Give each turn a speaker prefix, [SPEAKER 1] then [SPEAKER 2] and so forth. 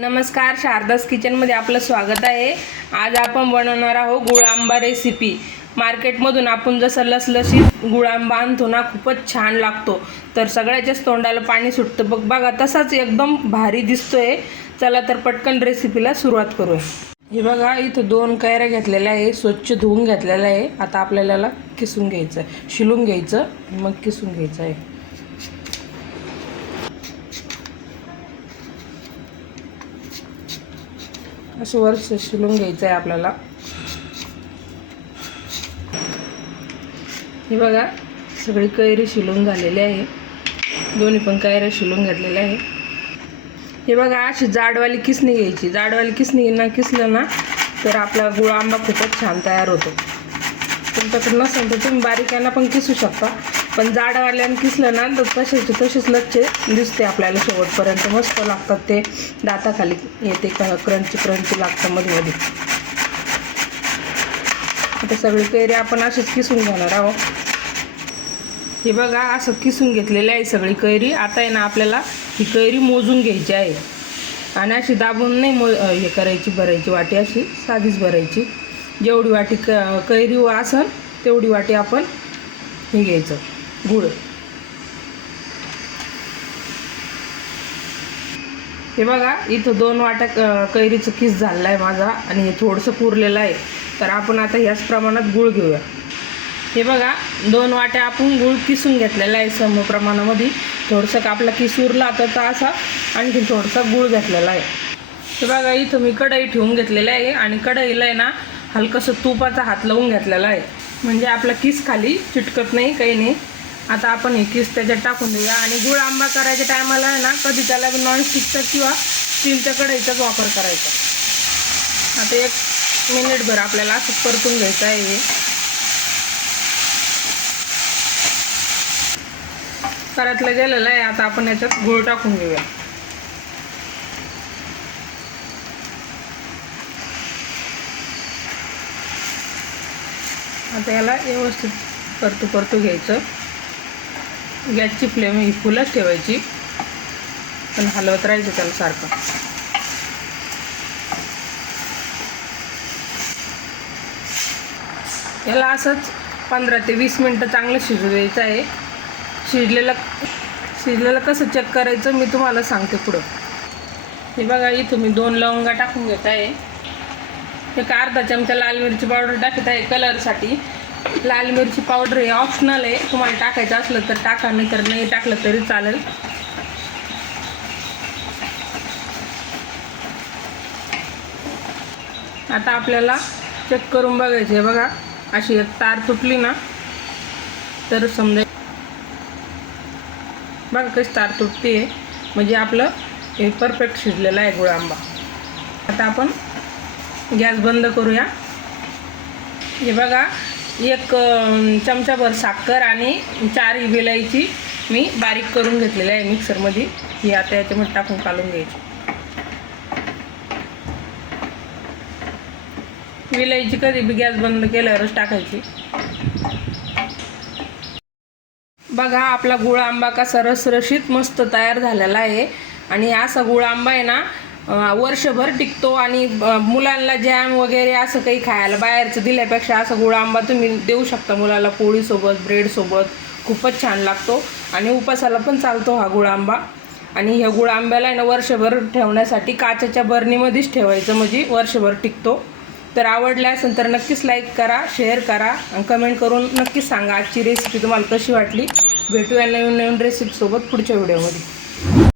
[SPEAKER 1] नमस्कार शारदास किचनमध्ये आपलं स्वागत आहे. आज आपण बनवणार आहोत गुळ आंबा रेसिपी मार्केटमधून आपण जसं लसलशीत गुळ आंबा आणतो ना खूपच छान लागतो. तर सगळ्याच्याच तोंडाला पाणी सुटतं. बघ बघा तसाच एकदम भारी दिसतोय. चला तर पटकन रेसिपीला सुरुवात करूया. हे बघा इथं दोन कैऱ्या घेतलेल्या आहे. स्वच्छ धुवून घेतलेल्या आहे. आता आपल्याला किसून घ्यायचं आहे शिलून घ्यायचं मग किसून घ्यायचं आहे. असं वर्ष शिलून घ्यायचं आहे आपल्याला. हे बघा सगळी कैरी शिलून झालेली आहे. दोन्ही पण कैऱ्या शिलून घातलेल्या आहे. हे बघा अशी जाडवाली किसणी घ्यायची. जाडवाली किसणी ना किसलं ना तर आपला गुळ आंबा खूपच छान तयार होतो. तुमच्याकडे नसेल तर तुम्ही बारीकांना पण किसू शकता. पण जाडवाल्यानं किसलं ना तर तसेच तसेच लच्छे दिसते आपल्याला शेवटपर्यंत. मस्त लागतात ते दाताखाली. येते क क्रंची क्रंची लागतं मध्ये मध्ये आता सगळी कैरी आपण अशीच किसून घेणार आहोत हे बघा असं किसून घेतलेली आहे सगळी कैरी. आता आहे ना आपल्याला ही कैरी मोजून घ्यायची आहे. आणि अशी दाबून नाही मो हे करायची भरायची वाटी अशी साधीच भरायची. जेवढी वाटी क कैरी असन तेवढी वाटी आपण हे घ्यायचं. गुळ. हे बघा इथं दोन वाट्या कैरीचं किस झालेलं आहे माझा आणि हे थोडंसं पुरलेलं आहे. तर आपण आता ह्याच प्रमाणात गुळ घेऊया. हे बघा दोन वाट्या आपण गुळ किसून घेतलेला आहे सम प्रमाणामध्ये. थोडंसं का आपला किस उरला तर असा आणखी थोडंसं गुळ घेतलेला आहे. हे बघा इथं मी कढई ठेवून घेतलेली आहे आणि कढईला आहे ना हलकंसं तुपाचा हात लावून घेतलेला आहे. म्हणजे आपला किस खाली चिटकत नाही काही नाही. आता आपण हे किस त्याच्यात टाकून देऊया. आणि गुळ आंबा करायच्या टायमाला आहे ना कधी त्याला नॉनस्टिकचा किंवा स्टीलच्या कढईचाच वापर करायचा. आता एक मिनिटभर आपल्याला असं परतून घ्यायचं आहे हे. करातलं गेलेलं आहे. आता आपण याच्यात गुळ टाकून घेऊया. आता याला व्यवस्थित परतू परतू घ्यायचं. गॅसची फ्लेम ही फुलच ठेवायची. पण हलवत राहायचं त्याला सारखं. याला असंच पंधरा ते वीस मिनटं चांगलं शिजू द्यायचं आहे. शिजलेलं शिजलेलं कसं चेक करायचं मी तुम्हाला सांगते पुढं. हे बघा इथं मी दोन लवंगा टाकून घेत आहे. एक अर्धा चमचा लाल मिरची पावडर टाकत आहे कलरसाठी लाल मिरची पावडर हे ऑप्शनल आहे. तुम्हाला टाकायचं असलं तर टाका नाही तर नाही टाकलं तरी चालेल. आता आपल्याला चेक करून बघायचं आहे बघा. अशी एक तार तुटली ना तर समजा बघा कशी तार तुटते. म्हणजे आपलं हे परफेक्ट शिजलेलं आहे गुळ आंबा. आता आपण गॅस बंद करूया. हे बघा एक चमचाभर साखर आणि चार विलायची मी बारीक करून घेतलेली आहे मिक्सरमध्ये. ही आता याच्यामध्ये टाकून काढून घ्यायची. विलायची कधी बी गॅस बंद केल्यावरच टाकायची. बघा आपला गुळ आंबा कसा रसरशीत मस्त तयार झालेला आहे. आणि असा गुळ आंबा आहे ना वर्षभर टिकतो आणि मुलांना जॅम वगैरे असं काही खायला बाहेरचं दिल्यापेक्षा असं गुळ आंबा तुम्ही देऊ शकता मुलाला पोळीसोबत ब्रेडसोबत. खूपच छान लागतो आणि उपासाला पण चालतो हा गुळ आंबा. आणि ह्या गुळ आंब्याला ना वर्षभर ठेवण्यासाठी काचेच्या बरणीमध्येच ठेवायचं म्हणजे वर्षभर टिकतो. तर आवडल्या असेल तर नक्कीच लाईक करा शेअर करा आणि कमेंट करून नक्कीच सांगा आजची रेसिपी तुम्हाला कशी वाटली. भेटूया नवीन नवीन रेसिपीसोबत पुढच्या व्हिडिओमध्ये